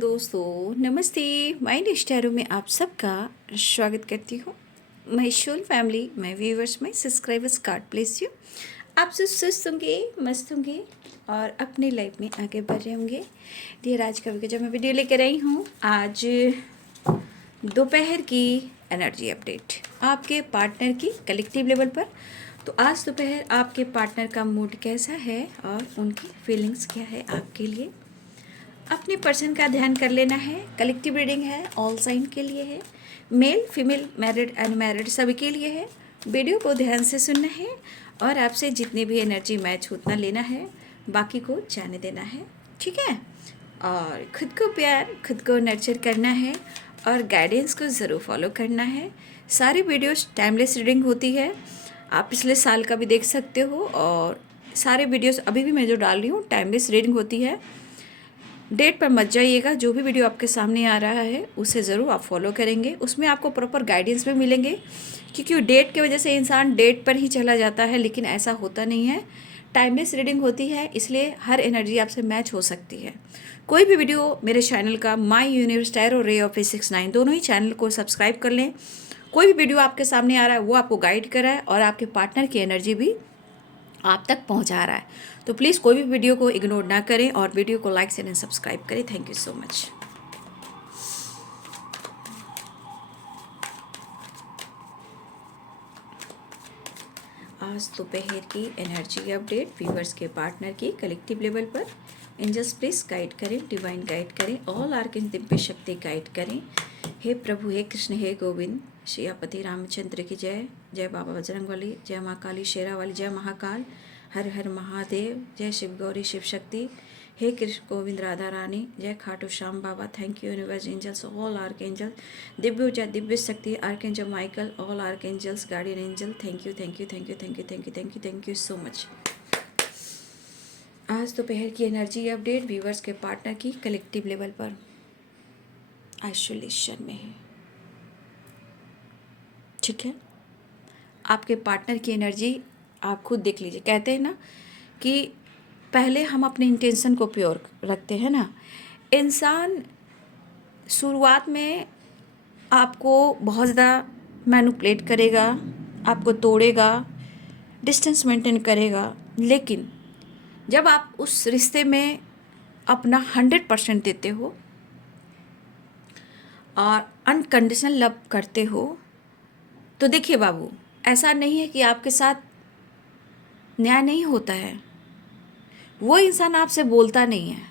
दोस्तों, नमस्ते। माइंड स्टारों में आप सबका स्वागत करती हूँ। My soul family, my viewers, my subscribers, God bless you. आप सब स्वस्थ होंगे, मस्त होंगे और अपनी लाइफ में आगे बढ़ रहे होंगे। डियर, आज का जो मैं वीडियो लेकर आई हूँ, आज दोपहर की एनर्जी अपडेट आपके पार्टनर की कलेक्टिव लेवल पर। तो आज दोपहर आपके पार्टनर का मूड कैसा है और उनकी फीलिंग्स क्या है आपके लिए। अपने पर्सन का ध्यान कर लेना है। कलेक्टिव रीडिंग है, ऑल साइन के लिए है, मेल फीमेल मैरिड अनमैरिड सभी के लिए है। वीडियो को ध्यान से सुनना है और आपसे जितनी भी एनर्जी मैच उतना लेना है, बाकी को जाने देना है, ठीक है। और खुद को प्यार, खुद को नर्चर करना है और गाइडेंस को ज़रूर फॉलो करना है। सारी वीडियोस टाइमलेस रीडिंग होती है, आप पिछले साल का भी देख सकते हो और सारे वीडियोस अभी भी मैं जो डाल रही हूँ टाइमलेस रीडिंग होती है। डेट पर मत जाइएगा, जो भी वीडियो आपके सामने आ रहा है उसे ज़रूर आप फॉलो करेंगे, उसमें आपको प्रॉपर गाइडेंस भी मिलेंगे। क्योंकि डेट की वजह से इंसान डेट पर ही चला जाता है, लेकिन ऐसा होता नहीं है। टाइमलेस रीडिंग होती है, इसलिए हर एनर्जी आपसे मैच हो सकती है। कोई भी वीडियो मेरे चैनल का माई यूनिवर्स टैरो रे ऑफ 869 दोनों ही चैनल को सब्सक्राइब कर लें। कोई भी वीडियो आपके सामने आ रहा है वो आपको गाइड कराए और आपके पार्टनर की एनर्जी भी आप तक पहुंचा रहा है। तो प्लीज़ कोई भी वीडियो को इग्नोर ना करें और वीडियो को लाइक शेयर एंड सब्सक्राइब करें। Thank you so much. आज दोपहर की एनर्जी अपडेट व्यूवर्स के पार्टनर की कलेक्टिव लेवल पर। एंजल्स प्लीज गाइड करें, डिवाइन गाइड करें, ऑल आर्केंज दिव्य शक्ति गाइड करें। हे प्रभु, हे कृष्ण, हे गोविंद, श्रीपति रामचंद्र की जय। जय बाबा बजरंगबली, जय माँ काली शेरा वाली, जय महाकाल, हर हर महादेव, जय शिव गौरी शिव शक्ति। हे कृष्ण गोविंद राधा रानी, जय Khatu Shyam Baba. Thank you universe angels, all archangel, दिव्य जय दिव्य शक्ति, archangel Michael, all archangels, guardian angel. Thank you thank you thank you thank you thank you thank you thank you so much. आज दोपहर की एनर्जी अपडेट व्यूवर्स के partner की collective level पर आइसोलेशन में है, ठीक है। आपके पार्टनर की एनर्जी आप खुद देख लीजिए। कहते हैं ना कि पहले हम अपने इंटेंशन को प्योर रखते हैं ना। इंसान शुरुआत में आपको बहुत ज़्यादा मैनिपुलेट करेगा, आपको तोड़ेगा, डिस्टेंस मेंटेन करेगा, लेकिन जब आप उस रिश्ते में अपना 100% देते हो और अनकंडीशनल लव करते हो, तो देखिए बाबू, ऐसा नहीं है कि आपके साथ न्याय नहीं होता है। वो इंसान आपसे बोलता नहीं है,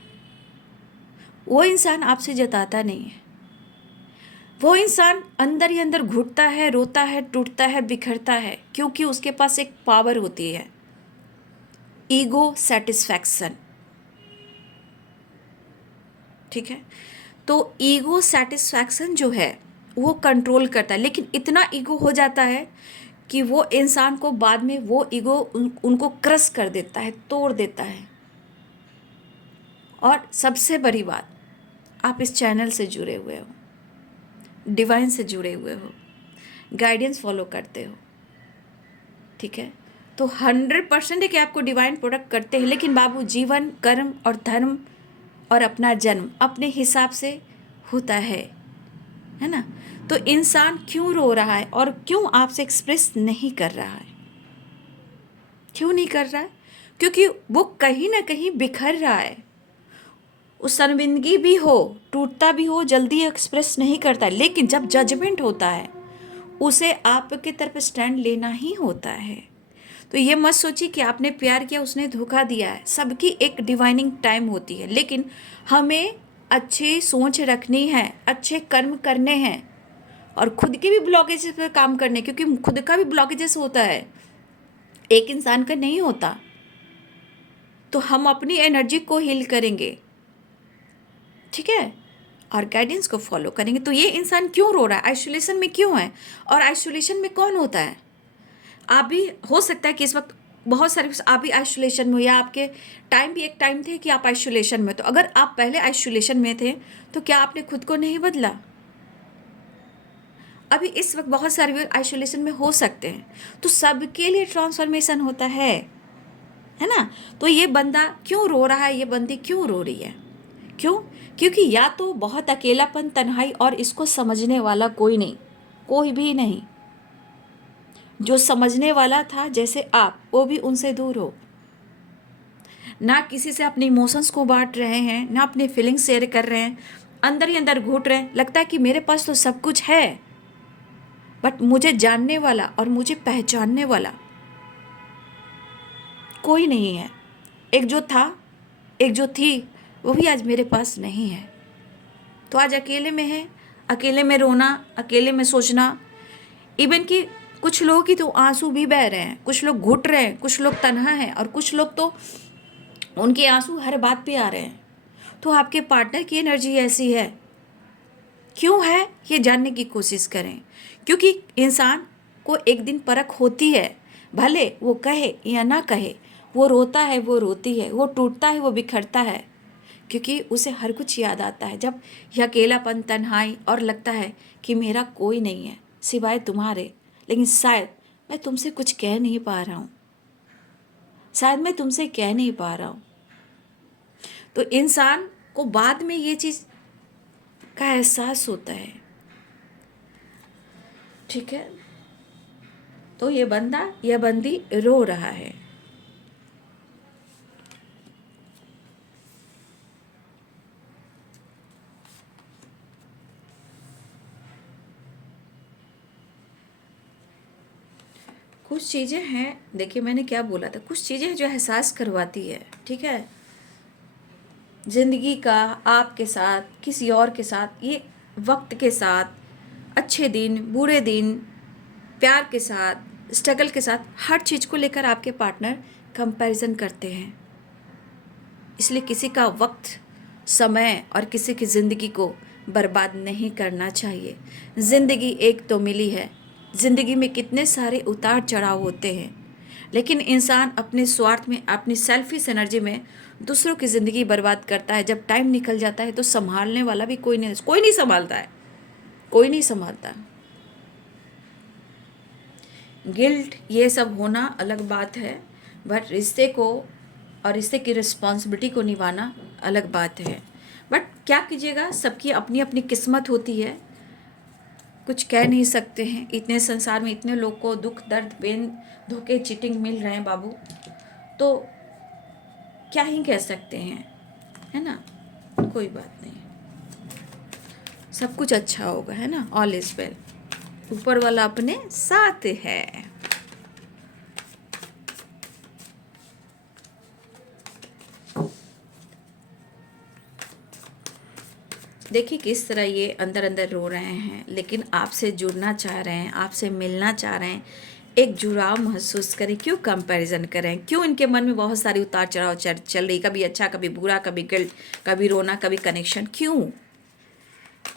वो इंसान आपसे जताता नहीं है, वो इंसान अंदर ही अंदर घुटता है, रोता है, टूटता है, बिखरता है, क्योंकि उसके पास एक पावर होती है, ईगो सेटिस्फैक्शन, ठीक है। तो ईगो सेटिस्फैक्शन जो है वो कंट्रोल करता है, लेकिन इतना ईगो हो जाता है कि वो इंसान को बाद में वो ईगो उनको क्रश कर देता है, तोड़ देता है। और सबसे बड़ी बात, आप इस चैनल से जुड़े हुए हो, डिवाइन से जुड़े हुए हो, गाइडेंस फॉलो करते हो, ठीक है। तो 100% है कि आपको डिवाइन प्रोडक्ट करते हैं, लेकिन बाबू जीवन, कर्म और धर्म और अपना जन्म अपने हिसाब से होता है ना। तो इंसान क्यों रो रहा है और क्यों आपसे एक्सप्रेस नहीं कर रहा है, क्यों नहीं कर रहा है? क्योंकि वो कहीं ना कहीं बिखर रहा है। उस शर्मिंदगी भी हो, टूटता भी हो, जल्दी एक्सप्रेस नहीं करता है, लेकिन जब जजमेंट होता है उसे आपके तरफ स्टैंड लेना ही होता है। तो ये मत सोचिए कि आपने प्यार किया, उसने धोखा दिया है। सबकी एक डिवाइनिंग टाइम होती है, लेकिन हमें अच्छी सोच रखनी है, अच्छे कर्म करने हैं और खुद के भी ब्लॉकेजेस पर काम करने, क्योंकि खुद का भी ब्लॉकेजेस होता है, एक इंसान का नहीं होता। तो हम अपनी एनर्जी को हील करेंगे, ठीक है, और गाइडेंस को फॉलो करेंगे। तो ये इंसान क्यों रो रहा है, आइसोलेशन में क्यों है, और आइसोलेशन में कौन होता है? आप भी हो सकता है कि इस वक्त बहुत सारे आप भी आइसोलेशन में हो, या आपके टाइम भी एक टाइम थे कि आप आइसोलेशन में। तो अगर आप पहले आइसोलेशन में थे तो क्या आपने खुद को नहीं बदला? अभी इस वक्त बहुत सारे आइसोलेशन में हो सकते हैं। तो सबके लिए ट्रांसफॉर्मेशन होता है ना। तो ये बंदा क्यों रो रहा है, ये बंदी क्यों रो रही है? क्यों? क्योंकि या तो बहुत अकेलापन, तन्हाई, और इसको समझने वाला कोई नहीं, कोई भी नहीं। जो समझने वाला था जैसे आप, वो भी उनसे दूर हो। ना किसी से अपने इमोशंस को बांट रहे हैं, ना अपने फीलिंग्स शेयर कर रहे हैं, अंदर ही अंदर घुट रहे हैं। लगता है कि मेरे पास तो सब कुछ है, बट मुझे जानने वाला और मुझे पहचानने वाला कोई नहीं है। एक जो था, एक जो थी, वो भी आज मेरे पास नहीं है। तो आज अकेले में है, अकेले में रोना, अकेले में सोचना। इवन कि कुछ लोगों की तो आंसू भी बह रहे हैं, कुछ लोग घुट रहे हैं, कुछ लोग तन्हा हैं, और कुछ लोग तो उनके आंसू हर बात पे आ रहे हैं। तो आपके पार्टनर की एनर्जी ऐसी है, क्यों है, ये जानने की कोशिश करें। क्योंकि इंसान को एक दिन परख होती है, भले वो कहे या ना कहे। वो रोता है, वो रोती है, वो टूटता है, वो बिखरता है, क्योंकि उसे हर कुछ याद आता है। जब यह अकेलापन, तन्हाई, और लगता है कि मेरा कोई नहीं है सिवाय तुम्हारे, लेकिन शायद मैं तुमसे कुछ कह नहीं पा रहा हूँ, शायद मैं तुमसे कह नहीं पा रहा हूँ। तो इंसान को बाद में ये चीज़ का एहसास होता है। ठीक है, तो ये बंदा या बंदी रो रहा है। कुछ चीज़ें हैं, देखिए मैंने क्या बोला था, कुछ चीज़ें जो एहसास करवाती है। ठीक है, ज़िंदगी का आपके साथ, किसी और के साथ, ये वक्त के साथ, अच्छे दिन, बुरे दिन, प्यार के साथ, स्ट्रगल के साथ, हर चीज़ को लेकर आपके पार्टनर कंपैरिजन करते हैं। इसलिए किसी का वक्त, समय और किसी की ज़िंदगी को बर्बाद नहीं करना चाहिए। ज़िंदगी एक तो मिली है, ज़िंदगी में कितने सारे उतार चढ़ाव होते हैं, लेकिन इंसान अपने स्वार्थ में, अपनी सेल्फिश एनर्जी में दूसरों की ज़िंदगी बर्बाद करता है। जब टाइम निकल जाता है तो संभालने वाला भी कोई नहीं संभालता है, कोई नहीं संभालता। गिल्ट ये सब होना अलग बात है, बट रिश्ते को और रिश्ते की रिस्पॉन्सिबिलिटी को निभाना अलग बात है। बट क्या कीजिएगा, सबकी अपनी अपनी किस्मत होती है, कुछ कह नहीं सकते हैं। इतने संसार में इतने लोग को दुख, दर्द, पेन, धोखे, चीटिंग मिल रहे हैं बाबू, तो क्या ही कह सकते हैं, है ना। कोई बात नहीं, सब कुछ अच्छा होगा, है ना। ऑल इज वेल, ऊपर वाला अपने साथ है। देखिए किस तरह ये अंदर अंदर रो रहे हैं, लेकिन आपसे जुड़ना चाह रहे हैं, आपसे मिलना चाह रहे हैं, एक जुड़ाव महसूस करें। क्यों कंपैरिजन करें, क्यों इनके मन में बहुत सारी उतार चढ़ाव चल रही, कभी अच्छा, कभी बुरा, कभी गिल्ट, कभी रोना, कभी कनेक्शन। क्यों?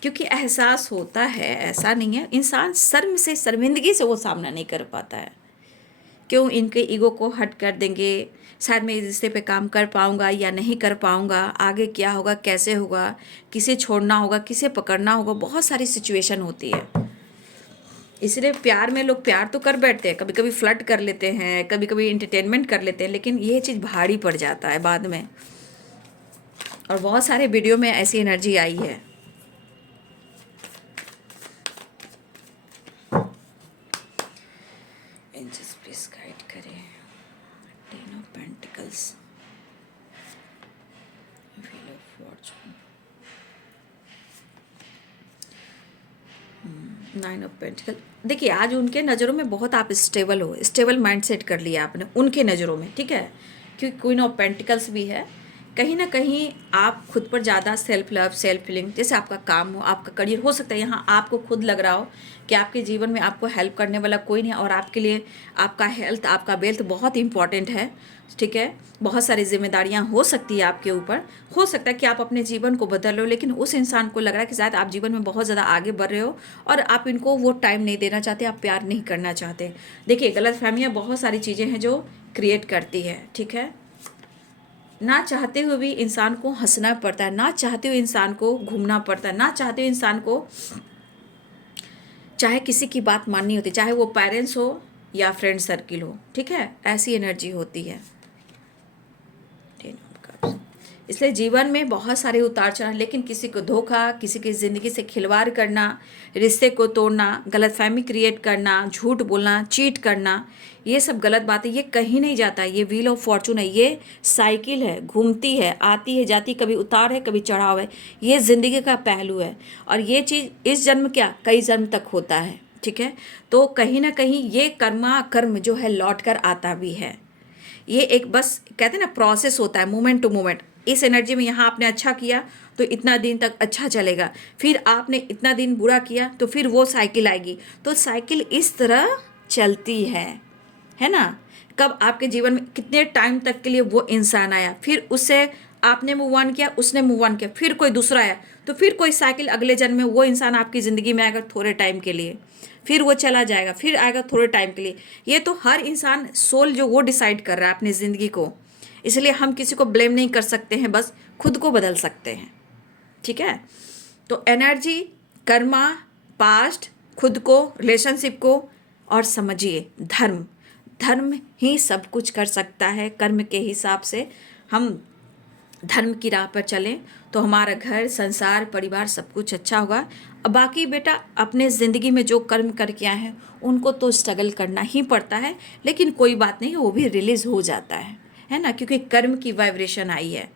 क्योंकि एहसास होता है, ऐसा नहीं है, इंसान शर्म से, शर्मिंदगी से वो सामना नहीं कर पाता है। क्यों इनके ईगो को हट कर देंगे, शायद मैं इस रिश्ते पे काम कर पाऊँगा या नहीं कर पाऊँगा, आगे क्या होगा, कैसे होगा, किसे छोड़ना होगा, किसे पकड़ना होगा, बहुत सारी सिचुएशन होती है। इसलिए प्यार में लोग प्यार तो कर बैठते हैं, कभी कभी फ्लर्ट कर लेते हैं, कभी कभी इंटरटेनमेंट कर लेते हैं, लेकिन ये चीज़ भारी पड़ जाता है बाद में। और बहुत सारे वीडियो में ऐसी एनर्जी आई है। एंजल्स प्लीज गाइड करें। Ten of pentacles, wheel of Fortune, nine of pentacle. देखिए आज उनके नज़रों में बहुत आप स्टेबल हो, स्टेबल माइंडसेट कर लिया आपने उनके नज़रों में। ठीक है, क्योंकि क्वीन ऑफ पेंटिकल्स भी है। कहीं ना कहीं आप खुद पर ज़्यादा सेल्फ लव, सेल्फ फीलिंग, जैसे आपका काम हो, आपका करियर हो सकता है, यहाँ आपको खुद लग रहा हो कि आपके जीवन में आपको हेल्प करने वाला कोई नहीं, और आपके लिए आपका हेल्थ, आपका वेल्थ बहुत इंपॉर्टेंट है। ठीक है, बहुत सारी जिम्मेदारियां हो सकती है आपके ऊपर, हो सकता है कि आप अपने जीवन को बदल रहे हो, लेकिन उस इंसान को लग रहा है कि शायद आप जीवन में बहुत ज़्यादा आगे बढ़ रहे हो और आप इनको वो टाइम नहीं देना चाहते, आप प्यार नहीं करना चाहते। देखिए गलत फहमियाँ बहुत सारी चीज़ें हैं जो क्रिएट करती है। ठीक है, ना चाहते हुए भी इंसान को हंसना पड़ता है, ना चाहते हुए इंसान को घूमना पड़ता है, ना चाहते हुए इंसान को चाहे किसी की बात माननी होती, चाहे वो पेरेंट्स हो या फ्रेंड सर्किल हो। ठीक है, ऐसी एनर्जी होती है। इसलिए जीवन में बहुत सारे उतार चढ़ाव, लेकिन किसी को धोखा, किसी की ज़िंदगी से खिलवाड़ करना, रिश्ते को तोड़ना, गलतफहमी क्रिएट करना, झूठ बोलना, चीट करना, ये सब गलत बात है। ये कहीं नहीं जाता, ये व्हील ऑफ फॉर्चून है, ये साइकिल है, घूमती है, आती है, जाती, कभी उतार है, कभी चढ़ाव है। ये ज़िंदगी का पहलू है और ये चीज़ इस जन्म क्या कई जन्म तक होता है, ठीक है। तो कहीं ना कहीं ये कर्म जो है लौट कर आता भी है। ये एक बस कहते हैं ना प्रोसेस होता है, मोमेंट टू मोमेंट। इस एनर्जी में यहाँ आपने अच्छा किया तो इतना दिन तक अच्छा चलेगा, फिर आपने इतना दिन बुरा किया तो फिर वो साइकिल आएगी। तो साइकिल इस तरह चलती है ना। कब आपके जीवन में कितने टाइम तक के लिए वो इंसान आया, फिर उससे आपने मूव ऑन किया, उसने मूव ऑन किया, फिर कोई दूसरा आया, तो फिर कोई साइकिल अगले जन्म में वो इंसान आपकी ज़िंदगी में आएगा थोड़े टाइम के लिए, फिर वो चला जाएगा, फिर आएगा थोड़े टाइम के लिए। ये तो हर इंसान सोल जो वो डिसाइड कर रहा है अपनी ज़िंदगी को। इसलिए हम किसी को ब्लेम नहीं कर सकते हैं, बस खुद को बदल सकते हैं, ठीक है। तो एनर्जी, कर्मा, पास्ट, खुद को, रिलेशनशिप को, और समझिए धर्म, धर्म ही सब कुछ कर सकता है। कर्म के हिसाब से हम धर्म की राह पर चलें तो हमारा घर, संसार, परिवार सब कुछ अच्छा होगा। अब बाकी बेटा अपने ज़िंदगी में जो कर्म करके आए हैं उनको तो स्ट्रगल करना ही पड़ता है, लेकिन कोई बात नहीं, वो भी रिलीज़ हो जाता है ना, क्योंकि कर्म की वाइब्रेशन आई है।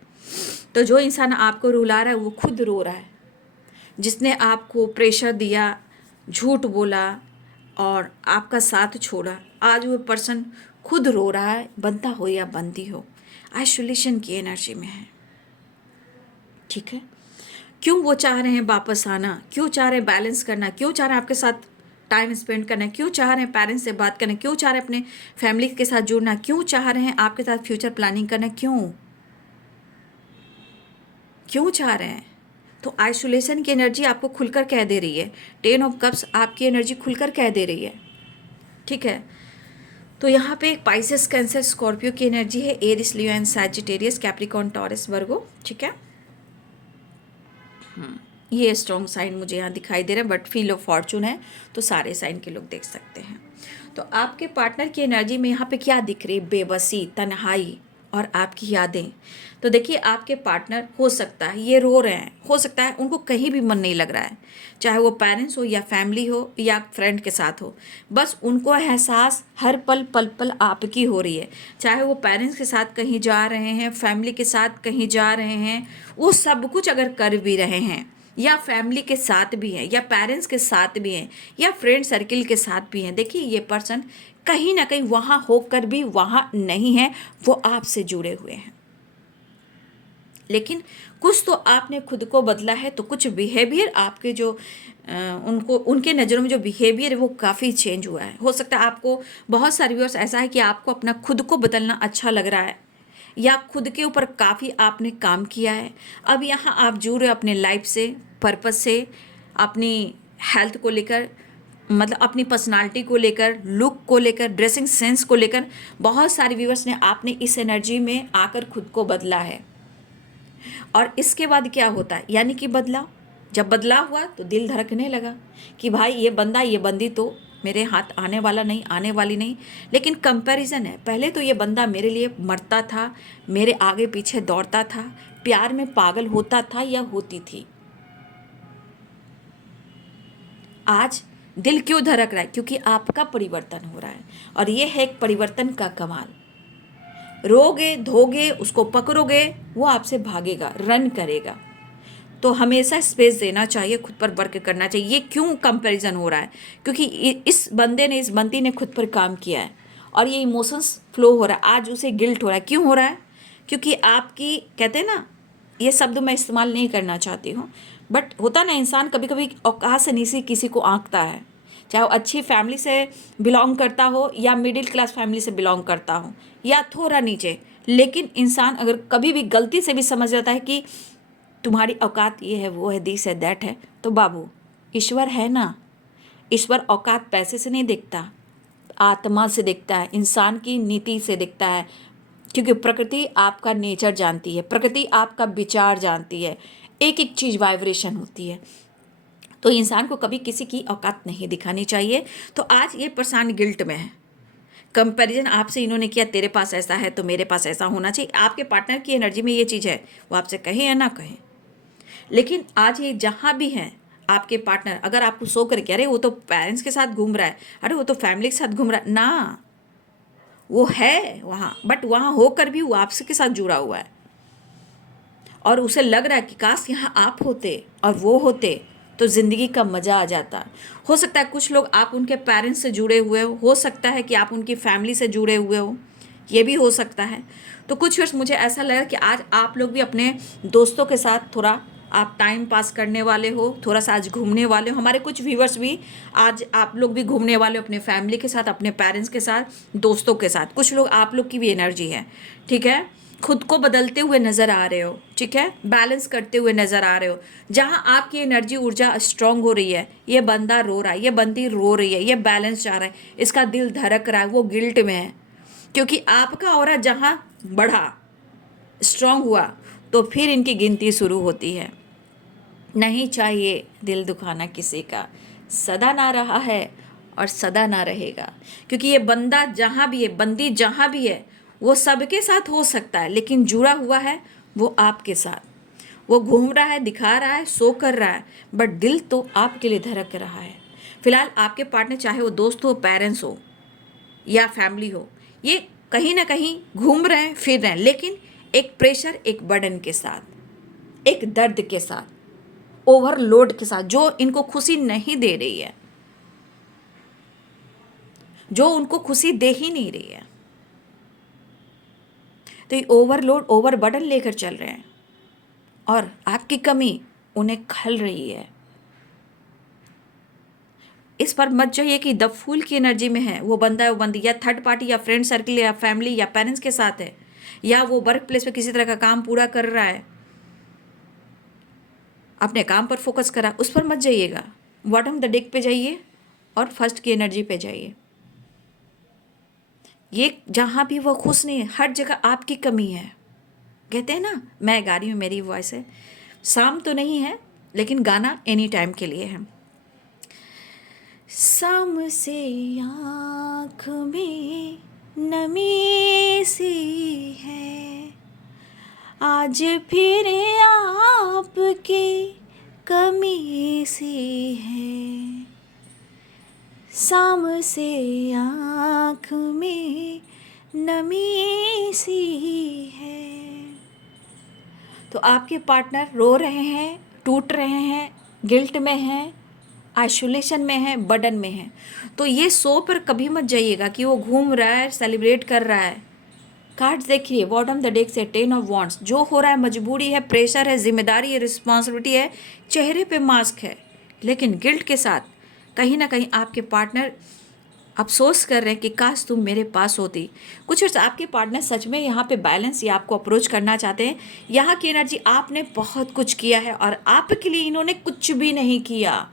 तो जो इंसान आपको रुला रहा है वो खुद रो रहा है। जिसने आपको प्रेशर दिया, झूठ बोला और आपका साथ छोड़ा, आज वो पर्सन खुद रो रहा है, बनता हो या बनती हो, आइसोलेशन की एनर्जी में है, ठीक है। क्यों वो चाह रहे हैं वापस आना, क्यों चाह रहे हैं बैलेंस करना, क्यों चाह रहे हैं आपके साथ टाइम स्पेंड करना, क्यों चाह रहे हैं पेरेंट्स से बात करना, क्यों चाह रहे हैं अपने फैमिली के साथ जुड़ना, क्यों चाह रहे हैं आपके साथ फ्यूचर प्लानिंग करना, क्यों चाह रहे हैं। तो आइसोलेशन की एनर्जी आपको खुलकर कह दे रही है, 10 ऑफ कप्स आपकी एनर्जी खुलकर कह दे रही है, ठीक है। तो यहाँ पे पाइसेस, कैंसर, स्कॉर्पियो की एनर्जी है, Aries, Leo and Sagittarius, Capricorn, Taurus, Virgo, ठीक है। ये स्ट्रॉन्ग साइन मुझे यहाँ दिखाई दे रहा है, बट फील ऑफ फॉर्चून है तो सारे साइन के लोग देख सकते हैं। तो आपके पार्टनर की एनर्जी में यहाँ पे क्या दिख रही है, बेबसी, तन्हाई और आपकी यादें। तो देखिए आपके पार्टनर हो सकता है ये रो रहे हैं, हो सकता है उनको कहीं भी मन नहीं लग रहा है, चाहे वो पेरेंट्स हो या फैमिली हो या फ्रेंड के साथ हो, बस उनको एहसास हर पल पल पल आपकी हो रही है। चाहे वो पेरेंट्स के साथ कहीं जा रहे हैं, फैमिली के साथ कहीं जा रहे हैं, वो सब कुछ अगर कर भी रहे हैं, या फैमिली के साथ भी हैं, या पेरेंट्स के साथ भी हैं, या फ्रेंड सर्किल के साथ भी हैं, देखिए ये पर्सन कहीं ना कहीं वहाँ होकर भी वहाँ नहीं है, वो आपसे जुड़े हुए हैं। लेकिन कुछ तो आपने खुद को बदला है, तो कुछ बिहेवियर आपके जो उनको उनके नज़रों में जो बिहेवियर है वो काफ़ी चेंज हुआ है। हो सकता है आपको बहुत सारे व्यूअर्स ऐसा है कि आपको अपना खुद को बदलना अच्छा लग रहा है, या खुद के ऊपर काफ़ी आपने काम किया है। अब यहाँ आप जुड़ रहे हो अपने लाइफ से, पर्पस से, अपनी हेल्थ को लेकर, मतलब अपनी पर्सनालिटी को लेकर, लुक को लेकर, ड्रेसिंग सेंस को लेकर। बहुत सारे व्यूअर्स ने आपने इस एनर्जी में आकर खुद को बदला है। और इसके बाद क्या होता है, यानी कि बदलाव, जब बदलाव हुआ तो दिल धड़कने लगा कि भाई ये बंदा, ये बंदी तो मेरे हाथ आने वाला नहीं, आने वाली नहीं। लेकिन कंपैरिजन है, पहले तो ये बंदा मेरे लिए मरता था, मेरे आगे पीछे दौड़ता था, प्यार में पागल होता था या होती थी। आज दिल क्यों धड़क रहा है, क्योंकि आपका परिवर्तन हो रहा है, और ये है एक परिवर्तन का कमाल। रोगे धोगे, उसको पकड़ोगे, वो आपसे भागेगा, रन करेगा। तो हमेशा स्पेस देना चाहिए, खुद पर वर्क करना चाहिए। ये क्यों कंपैरिजन हो रहा है, क्योंकि इस बंदे ने, इस बंदी ने खुद पर काम किया है और ये इमोशंस फ्लो हो रहा है, आज उसे गिल्ट हो रहा है। क्यों हो रहा है, क्योंकि आपकी, कहते हैं ना, ये शब्द मैं इस्तेमाल नहीं करना चाहती हूँ, बट होता ना, इंसान कभी कभी औकात से नीचे किसी को आंकता है, चाहे वो अच्छी फैमिली से बिलोंग करता हो या मिडिल क्लास फैमिली से बिलोंग करता हो या थोड़ा नीचे। लेकिन इंसान अगर कभी भी गलती से भी समझ जाता है कि तुम्हारी औकात ये है, वो है, दिस है, दैट है, तो बाबू ईश्वर है ना। ईश्वर औकात पैसे से नहीं देखता, आत्मा से देखता है, इंसान की नीति से देखता है, क्योंकि प्रकृति आपका नेचर जानती है, प्रकृति आपका विचार जानती है, एक एक चीज़ वाइब्रेशन होती है। तो इंसान को कभी किसी की औकात नहीं दिखानी चाहिए। तो आज ये पर्सन गिल्ट में है, कंपैरिजन आपसे इन्होंने किया, तेरे पास ऐसा है तो मेरे पास ऐसा होना चाहिए। आपके पार्टनर की एनर्जी में ये चीज़ है, वो आपसे कहें या ना कहें, लेकिन आज ये जहाँ भी हैं आपके पार्टनर, अगर आपको सो करके अरे वो तो पेरेंट्स के साथ घूम रहा है, अरे वो तो फैमिली के साथ घूम रहा है ना, वो है वहाँ, बट वहाँ होकर भी वो आपसे के साथ जुड़ा हुआ है और उसे लग रहा है कि काश यहाँ आप होते और वो होते तो ज़िंदगी का मज़ा आ जाता। हो सकता है कुछ लोग आप उनके पेरेंट्स से जुड़े हुए हो सकता है कि आप उनकी फैमिली से जुड़े हुए हो, ये भी हो सकता है। तो कुछ वर्ष मुझे ऐसा लगा कि आज आप लोग भी अपने दोस्तों के साथ थोड़ा आप टाइम पास करने वाले हो, थोड़ा सा आज घूमने वाले हो। हमारे कुछ व्यूवर्स भी आज आप लोग भी घूमने वाले हो अपने फैमिली के साथ, अपने पेरेंट्स के साथ, दोस्तों के साथ। कुछ लोग आप लोग की भी एनर्जी है, ठीक है, खुद को बदलते हुए नज़र आ रहे हो, ठीक है, बैलेंस करते हुए नज़र आ रहे हो। जहाँ आपकी एनर्जी ऊर्जा स्ट्रांग हो रही है, ये बंदा रो रहा है, ये बंदी रो रही है, ये बैलेंस चाह रहा है, इसका दिल धड़क रहा है, वो गिल्ट में है, क्योंकि आपका ऑरा जहाँ बढ़ा, स्ट्रांग हुआ, तो फिर इनकी गिनती शुरू होती है। नहीं चाहिए दिल दुखाना किसी का, सदा ना रहा है और सदा ना रहेगा। क्योंकि ये बंदा जहाँ भी है, बंदी जहाँ भी है, वो सबके साथ हो सकता है, लेकिन जुड़ा हुआ है वो आपके साथ। वो घूम रहा है, दिखा रहा है, शो कर रहा है, बट दिल तो आपके लिए धड़क रहा है। फिलहाल आपके पार्टनर, चाहे वो दोस्त हो, पेरेंट्स हो या फैमिली हो, ये कहीं ना कहीं घूम रहे हैं, फिर रहे हैं, लेकिन एक प्रेशर, एक बर्डन के साथ, एक दर्द के साथ, ओवरलोड के साथ, जो इनको खुशी नहीं दे रही है, जो उनको खुशी दे ही नहीं रही है। तो ये ओवरलोड, ओवरबर्डन लेकर चल रहे हैं और आपकी कमी उन्हें खल रही है। इस पर मत जाइए कि द फूल की एनर्जी में है, वो बंदा है, वो बंदी, या थर्ड पार्टी या फ्रेंड सर्कल या फैमिली या पेरेंट्स के साथ है, या वो वर्क प्लेस पे किसी तरह का काम पूरा कर रहा है, अपने काम पर फोकस करा, उस पर मत जाइएगा। बॉटम द डेक पे जाइए और फर्स्ट की एनर्जी पे जाइए। ये जहाँ भी वो खुश नहीं है, हर जगह आपकी कमी है। कहते हैं ना, मैं गा रही हूँ, मेरी वॉइस है, शाम तो नहीं है लेकिन गाना एनी टाइम के लिए है। शाम से आँख में नमी सी है, आज फिर आपकी कमी सी है, शाम से आँख में नमी सी है। तो आपके पार्टनर रो रहे हैं, टूट रहे हैं, गिल्ट में हैं, आइसोलेशन में है, बर्डन में है, तो ये सो पर कभी मत जाइएगा कि वो घूम रहा है, सेलिब्रेट कर रहा है। कार्ड्स देखिए, बॉटम द डेक से 10 ऑफ वॉन्ड्स, जो हो रहा है मजबूरी है, प्रेशर है, जिम्मेदारी है, रिस्पॉन्सिबिलिटी है, चेहरे पे मास्क है, लेकिन गिल्ट के साथ कहीं ना कहीं आपके पार्टनर अफसोस कर रहे हैं कि काश तुम मेरे पास होती। कुछ आपके पार्टनर सच में यहाँ पे बैलेंस या आपको अप्रोच करना चाहते हैं। यहाँ की एनर्जी, आपने बहुत कुछ किया है और आपके लिए इन्होंने कुछ भी नहीं किया,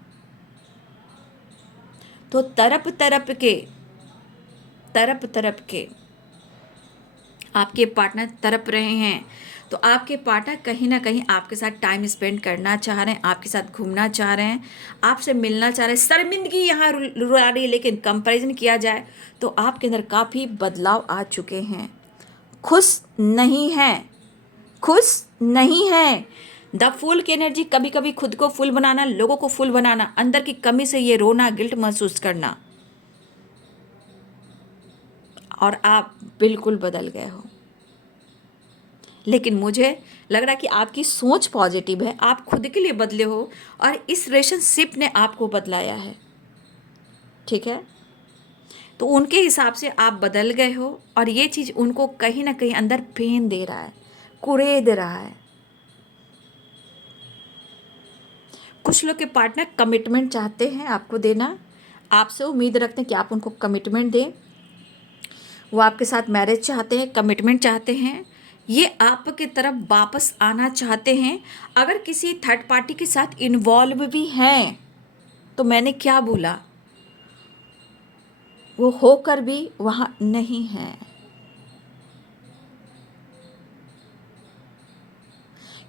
तो तरप तरप के आपके पार्टनर तरप रहे हैं। तो आपके पार्टनर कहीं ना कहीं आपके साथ टाइम स्पेंड करना चाह रहे हैं, आपके साथ घूमना चाह रहे हैं, आपसे मिलना चाह रहे हैं। शर्मिंदगी यहाँ रुला रही है, लेकिन कंपैरिजन किया जाए तो आपके अंदर काफ़ी बदलाव आ चुके हैं। खुश नहीं है, खुश नहीं है। द फूल की एनर्जी, कभी कभी खुद को फुल बनाना, लोगों को फुल बनाना, अंदर की कमी से ये रोना, गिल्ट महसूस करना, और आप बिल्कुल बदल गए हो। लेकिन मुझे लग रहा है कि आपकी सोच पॉजिटिव है, आप खुद के लिए बदले हो और इस रिलेशनशिप ने आपको बदलाया है, ठीक है। तो उनके हिसाब से आप बदल गए हो और ये चीज़ उनको कहीं ना कहीं अंदर पेन दे रहा है, कुरेद रहा है। कुछ लोग के पार्टनर कमिटमेंट चाहते हैं आपको देना, आपसे उम्मीद रखते हैं कि आप उनको कमिटमेंट दें, वो आपके साथ मैरिज चाहते हैं, कमिटमेंट चाहते हैं, ये आपकी तरफ वापस आना चाहते हैं। अगर किसी थर्ड पार्टी के साथ इन्वॉल्व भी हैं तो मैंने क्या बोला, वो होकर भी वहाँ नहीं है,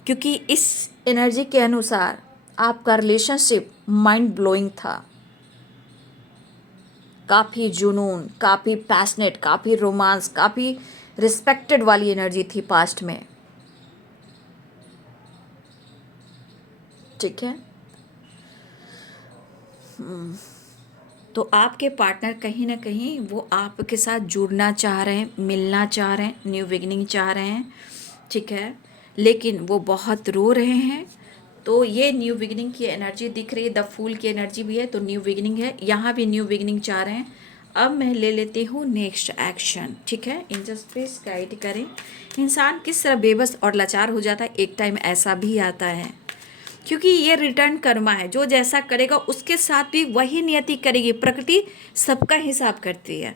क्योंकि इस एनर्जी के अनुसार आपका रिलेशनशिप माइंड ब्लोइंग था, काफ़ी जुनून, काफ़ी पैशनेट, काफ़ी रोमांस, काफ़ी रिस्पेक्टेड वाली एनर्जी थी पास्ट में। ठीक है। तो आपके पार्टनर कहीं ना कहीं वो आपके साथ जुड़ना चाह रहे हैं, मिलना चाह रहे हैं, न्यू बिगिनिंग चाह रहे हैं। ठीक है, लेकिन वो बहुत रो रहे हैं। तो ये न्यू बिगिनिंग की एनर्जी दिख रही है, द फूल की एनर्जी भी है, तो न्यू बिगिनिंग है, यहाँ भी न्यू बिगिनिंग चाह रहे हैं। अब मैं ले लेती हूँ नेक्स्ट एक्शन। ठीक है, एंजल्स प्लीज गाइड करें। इंसान किस तरह बेबस और लाचार हो जाता है, एक टाइम ऐसा भी आता है, क्योंकि ये रिटर्न कर्मा है। जो जैसा करेगा उसके साथ भी वही नियति करेगी। प्रकृति सबका हिसाब करती है,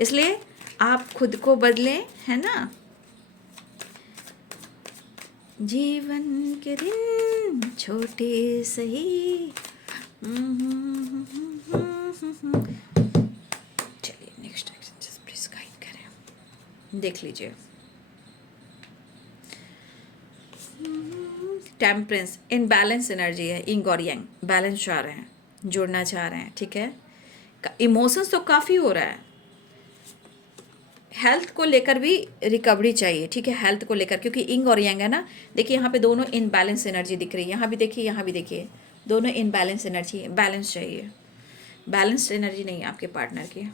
इसलिए आप खुद को बदलें, है ना। जीवन के दिन छोटे सही। चलिए next action just please guide करें। देख लीजिए, टेम्परेंस, इनबैलेंस एनर्जी है। इंग और यांग बैलेंस चाह रहे हैं, जुड़ना चाह रहे हैं। ठीक है, इमोशंस तो काफ़ी हो रहा है। हेल्थ को लेकर भी रिकवरी चाहिए। ठीक है, हेल्थ को लेकर, क्योंकि इंग और यांग है ना। देखिए यहाँ पे दोनों इनबैलेंस एनर्जी दिख रही है, यहाँ भी देखिए, यहाँ भी देखिए, दोनों इनबैलेंस एनर्जी। बैलेंस चाहिए, बैलेंस्ड एनर्जी नहीं है आपके पार्टनर की।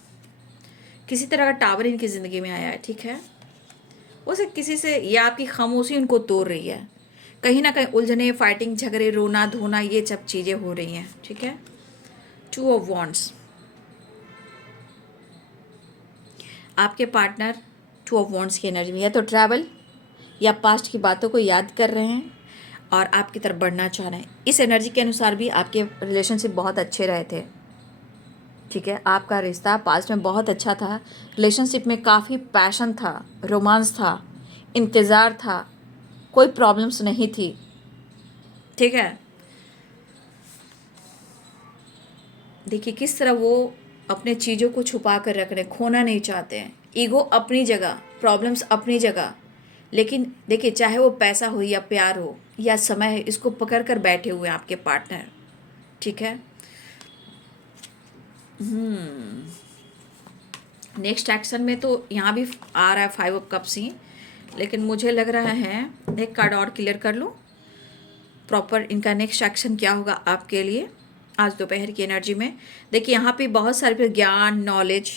किसी तरह का टावर इनकी ज़िंदगी में आया है। ठीक है, उसे किसी से, या आपकी खामोशी उनको तोड़ रही है। कहीं ना कहीं उलझने, फाइटिंग, झगड़े, रोना धोना, ये सब चीज़ें हो रही हैं। ठीक है, 2 ऑफ वॉन्ड्स। आपके पार्टनर 2 ऑफ वॉन्ड्स की एनर्जी में है, तो ट्रैवल या पास्ट की बातों को याद कर रहे हैं और आपकी तरफ बढ़ना चाह रहे हैं। इस एनर्जी के अनुसार भी आपके रिलेशनशिप बहुत अच्छे रहे थे। ठीक है, आपका रिश्ता पास्ट में बहुत अच्छा था। रिलेशनशिप में काफ़ी पैशन था, रोमांस था, इंतज़ार था, कोई प्रॉब्लम्स नहीं थी। ठीक है, देखिए किस तरह वो अपने चीज़ों को छुपा कर रख रहे हैं, खोना नहीं चाहते हैं। ईगो अपनी जगह, प्रॉब्लम्स अपनी जगह, लेकिन देखिए चाहे वो पैसा हो या प्यार हो या समय है, इसको पकड़ कर बैठे हुए हैं आपके पार्टनर। ठीक है, नेक्स्ट एक्शन में तो यहाँ भी आ रहा है 5 ऑफ कप्स ही, लेकिन मुझे लग रहा है एक कार्ड और क्लियर कर लूँ प्रॉपर इनका नेक्स्ट एक्शन क्या होगा आपके लिए आज दोपहर की एनर्जी में। देखिए यहाँ पे बहुत सारे फिर ज्ञान, नॉलेज।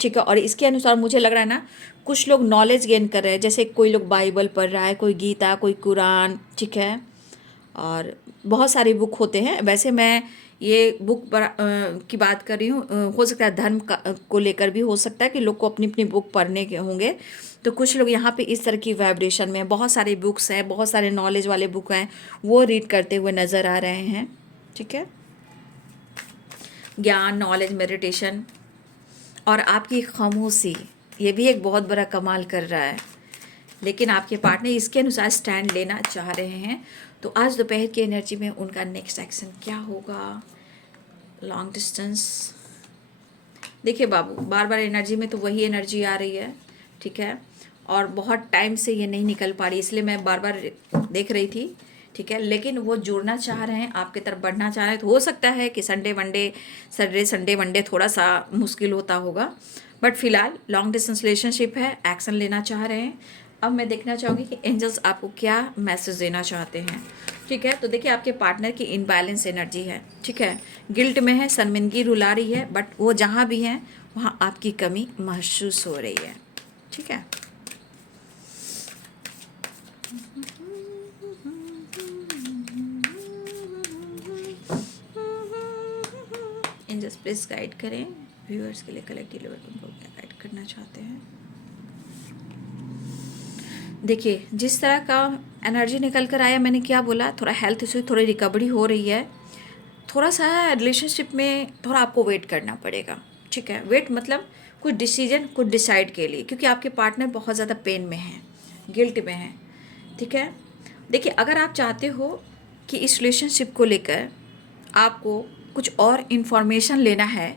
ठीक है, और इसके अनुसार मुझे लग रहा है ना, कुछ लोग नॉलेज गेन कर रहे हैं, जैसे कोई लोग बाइबल पढ़ रहा है, कोई गीता, कोई कुरान। ठीक है, और बहुत सारी बुक होते हैं। वैसे मैं ये बुक की बात कर रही हूँ, हो सकता है धर्म को लेकर भी हो सकता है कि लोग को अपनी अपनी बुक पढ़ने के होंगे। तो कुछ लोग यहाँ पे इस तरह की वाइब्रेशन में, बहुत सारे बुक्स हैं, बहुत सारे नॉलेज वाले बुक हैं, वो रीड करते हुए नज़र आ रहे हैं। ठीक है, ज्ञान, नॉलेज, मेडिटेशन, और आपकी खामोशी, ये भी एक बहुत बड़ा कमाल कर रहा है। लेकिन आपके पार्टनर इसके अनुसार स्टैंड लेना चाह रहे हैं। तो आज दोपहर की एनर्जी में उनका नेक्स्ट एक्शन क्या होगा। लॉन्ग डिस्टेंस, देखिए बाबू, बार बार एनर्जी में तो वही एनर्जी आ रही है। ठीक है, और बहुत टाइम से ये नहीं निकल पा रही, इसलिए मैं बार बार देख रही थी। ठीक है, लेकिन वो जुड़ना चाह रहे हैं, आपकी तरफ बढ़ना चाह रहे हैं। तो हो सकता है कि संडे वनडे थोड़ा सा मुश्किल होता होगा, बट फिलहाल लॉन्ग डिस्टेंस रिलेशनशिप है, एक्शन लेना चाह रहे हैं। अब मैं देखना चाहूँगी कि एंजल्स आपको क्या मैसेज देना चाहते हैं। ठीक है, तो देखिए आपके पार्टनर की इनबैलेंस एनर्जी है। ठीक है, गिल्ट में है, शर्मिंदगी रुला रही है, बट वो जहाँ भी हैं वहाँ आपकी कमी महसूस हो रही है। ठीक है, एंजल्स प्लीज गाइड करें व्यूअर्स के लिए, कलेक्टिव लेवल पर उनको क्या गाइड करना चाहते हैं। देखिए जिस तरह का एनर्जी निकल कर आया, मैंने क्या बोला, थोड़ा हेल्थ इशू, थोड़ी रिकवरी हो रही है। थोड़ा सा रिलेशनशिप में थोड़ा आपको वेट करना पड़ेगा। ठीक है, वेट मतलब कुछ डिसीजन, कुछ डिसाइड के लिए, क्योंकि आपके पार्टनर बहुत ज़्यादा पेन में हैं, गिल्ट में हैं। ठीक है, देखिए अगर आप चाहते हो कि इस रिलेशनशिप को लेकर आपको कुछ और इन्फॉर्मेशन लेना है,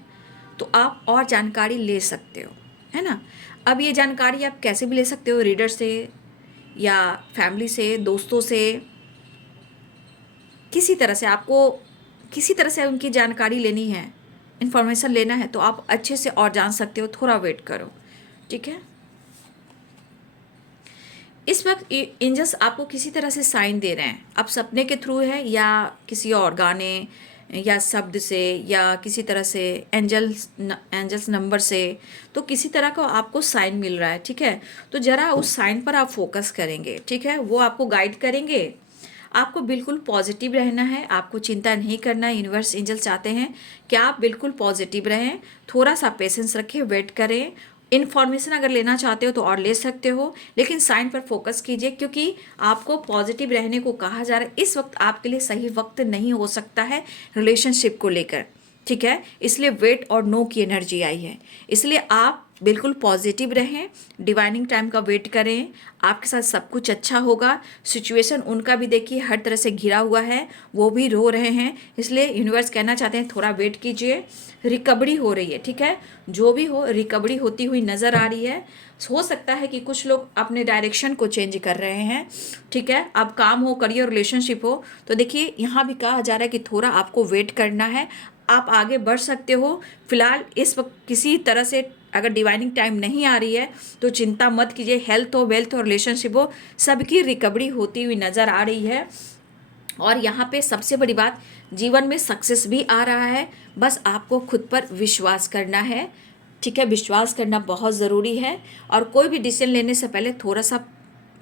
तो आप और जानकारी ले सकते हो, है ना। अब ये जानकारी आप कैसे भी ले सकते हो, रीडर से या फैमिली से, दोस्तों से, किसी तरह से आपको किसी तरह से उनकी जानकारी लेनी है। इन्फॉर्मेशन लेना है तो आप अच्छे से और जान सकते हो, थोड़ा वेट करो, ठीक है। इस वक्त एंजल्स आपको किसी तरह से साइन दे रहे हैं, अब सपने के थ्रू है या किसी और गाने या शब्द से या किसी तरह से एंजल्स नंबर से, तो किसी तरह का आपको साइन मिल रहा है, ठीक है। तो ज़रा उस साइन पर आप फोकस करेंगे, ठीक है, वो आपको गाइड करेंगे। आपको बिल्कुल पॉजिटिव रहना है, आपको चिंता नहीं करना है। यूनिवर्स एंजल चाहते हैं कि आप बिल्कुल पॉजिटिव रहें, थोड़ा सा पेशेंस रखें, वेट करें। इन्फॉर्मेशन अगर लेना चाहते हो तो और ले सकते हो, लेकिन साइन पर फोकस कीजिए, क्योंकि आपको पॉजिटिव रहने को कहा जा रहा है। इस वक्त आपके लिए सही वक्त नहीं हो सकता है रिलेशनशिप को लेकर, ठीक है। इसलिए वेट और नो की एनर्जी आई है, इसलिए आप बिल्कुल पॉजिटिव रहें, डिवाइनिंग टाइम का वेट करें, आपके साथ सब कुछ अच्छा होगा। सिचुएशन उनका भी देखिए हर तरह से घिरा हुआ है, वो भी रो रहे हैं, इसलिए यूनिवर्स कहना चाहते हैं थोड़ा वेट कीजिए। रिकवरी हो रही है, ठीक है, जो भी हो रिकवरी होती हुई नज़र आ रही है। हो सकता है कि कुछ लोग अपने डायरेक्शन को चेंज कर रहे हैं, ठीक है। अब काम हो, करियर, रिलेशनशिप हो, तो देखिए यहाँ भी कहा जा रहा है कि थोड़ा आपको वेट करना है, आप आगे बढ़ सकते हो। फिलहाल इस वक्त किसी तरह से अगर डिवाइनिंग टाइम नहीं आ रही है तो चिंता मत कीजिए। हेल्थ हो, वेल्थ हो, रिलेशनशिप हो, सबकी रिकवरी होती हुई नज़र आ रही है। और यहाँ पे सबसे बड़ी बात, जीवन में सक्सेस भी आ रहा है, बस आपको खुद पर विश्वास करना है, ठीक है। विश्वास करना बहुत ज़रूरी है, और कोई भी डिसीजन लेने से पहले थोड़ा सा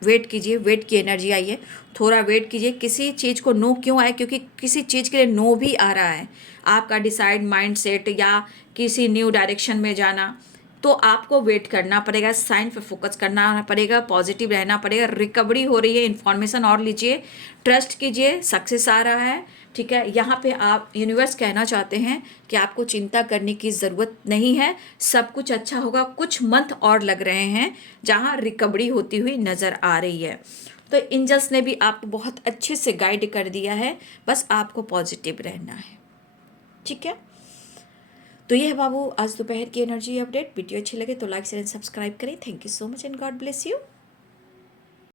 वेट कीजिए। वेट की एनर्जी आई है, थोड़ा वेट कीजिए। किसी चीज़ को नो क्यों आए, क्योंकि किसी चीज़ के लिए नो भी आ रहा है। आपका डिसाइड माइंड सेट या किसी न्यू डायरेक्शन में जाना, तो आपको वेट करना पड़ेगा, साइन पे फोकस करना पड़ेगा, पॉजिटिव रहना पड़ेगा। रिकवरी हो रही है, इन्फॉर्मेशन और लीजिए, ट्रस्ट कीजिए, सक्सेस आ रहा है, ठीक है। यहाँ पे आप यूनिवर्स कहना चाहते हैं कि आपको चिंता करने की ज़रूरत नहीं है, सब कुछ अच्छा होगा। कुछ मंथ और लग रहे हैं जहाँ रिकवरी होती हुई नज़र आ रही है। तो एंजल्स ने भी आपको बहुत अच्छे से गाइड कर दिया है, बस आपको पॉजिटिव रहना है, ठीक है। तो ये है बाबू आज दोपहर की एनर्जी अपडेट। वीडियो अच्छी लगे तो लाइक शेयर एंड सब्सक्राइब करें। Thank you so much and God bless you.